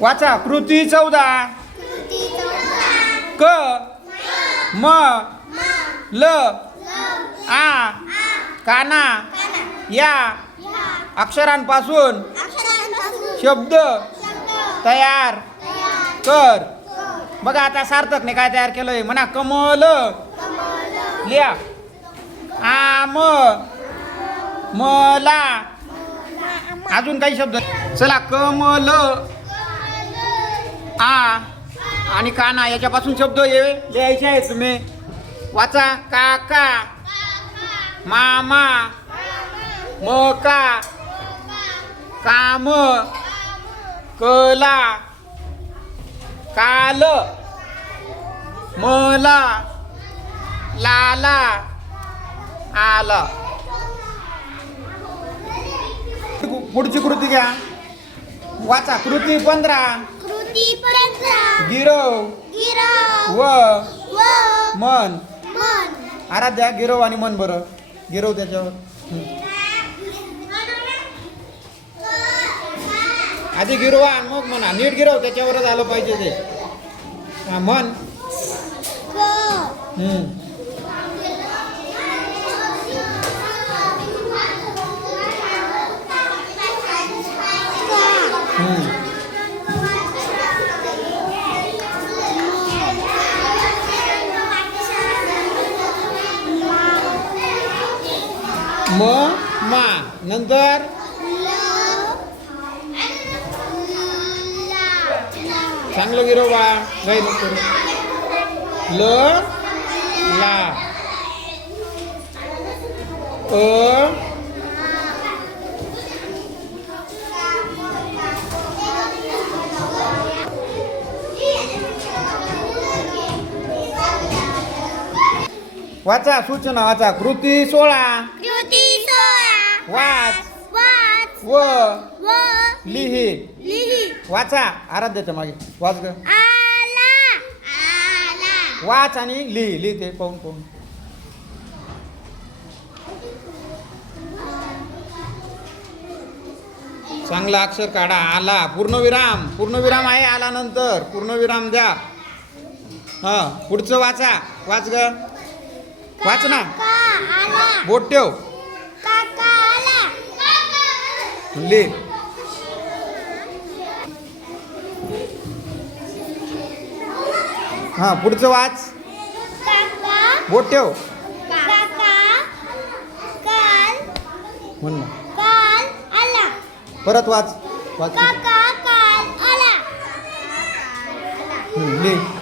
वाचा कृती 14. क म ल आ काना या अक्षरांपासून शब्द तयार कर. बघा आता सार्थकने काय तयार केलंय म्हणा. कमल लिहा. आम मला अजून काही शब्द. चला कमल आ आणि काना याच्यापासून शब्द लिहायचे आहेत तुम्ही. वाचा. काका मामा मका काम कला काल मला लाला आला. पुढची कृती घ्या. वाचा. कृती 15. गिरव व मन. आराध्या गिरव आणि मन. बरं गिरव त्याच्यावर. आधी गिरवा मग म्हणा. नीट गिरव त्याच्यावरच आलं पाहिजे ते. हा मन. म मा नंतर चांगलं गिरव बा. नाही नको ल ला वाचा. सूचना वाचा. कृती 16. वाच व लिही. वाचा. आराध्याच्या मागे वाच ग. वाच आणि लिही ते पाहून. चांगला अक्षर काढा. आला पूर्णविराम आहे. आला नंतर पूर्णविराम द्या. हा पुढचं वाचा. वाच ग. वाच ना. बोट ठेव. लिह. हा पुढचं वाच. बोट ठेव. म्हण ना. परत वाच. लिह.